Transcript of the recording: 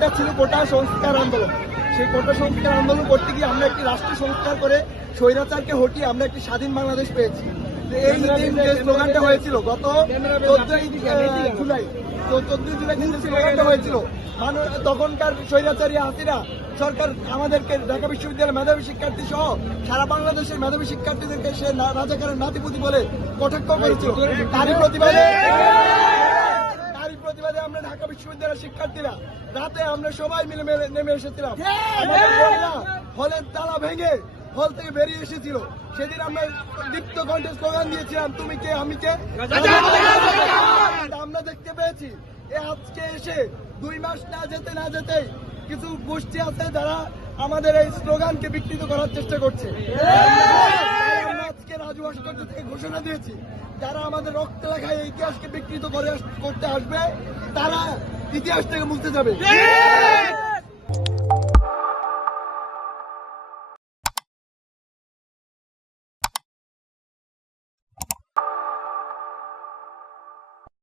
স্লোগানটা ছিল কোটা সংস্কার আন্দোলন। সেই কোটা সংস্কার আন্দোলন করতে গিয়ে আমরা একটি রাষ্ট্র সংস্কার করে স্বৈরাচারকে হটিয়ে আমরা একটি স্বাধীন বাংলাদেশ পেয়েছি। এই দিন যে স্লোগানটা হয়েছিল গত 14 জুলাই, তো 14 জুলাই কিন্তু স্লোগানটা হয়েছিল, তখনকার স্বৈরাচারী হাসিনা সরকার আমাদেরকে ঢাকা বিশ্ববিদ্যালয়ের মেধাবী শিক্ষার্থী সহ সারা বাংলাদেশের মেধাবী শিক্ষার্থীদেরকে সে রাজাকারের নাতিপুতি বলে কটাক্ষ করেছিল। তারই প্রতিবাদে আমরা ঢাকা বিশ্ববিদ্যালয়ের শিক্ষার্থীরা রাতে আমরা সবাই মিলে নেমে এসেছিলাম। হলের তালা ভেঙে হল থেকে বেরিয়ে এসেছিল। সেদিন আমরা দীপ্ত কণ্ঠে স্লোগান দিয়েছিলাম, তুমি কে আমি কে। আমরা দেখতে পেয়েছি আজকে এসে 2 মাস না যেতেই কিছু গোষ্ঠী আছে যারা আমাদের এই স্লোগানকে বিকৃত করার চেষ্টা করছে। আমরা আজকে রাজু ভাস্কর্য থেকে ঘোষণা দিয়েছি, যারা আমাদের রক্ত লেখায় ইতিহাসকে বিকৃত করতে আসবে তারা ইতিহাস থেকে মুছতে যাবে।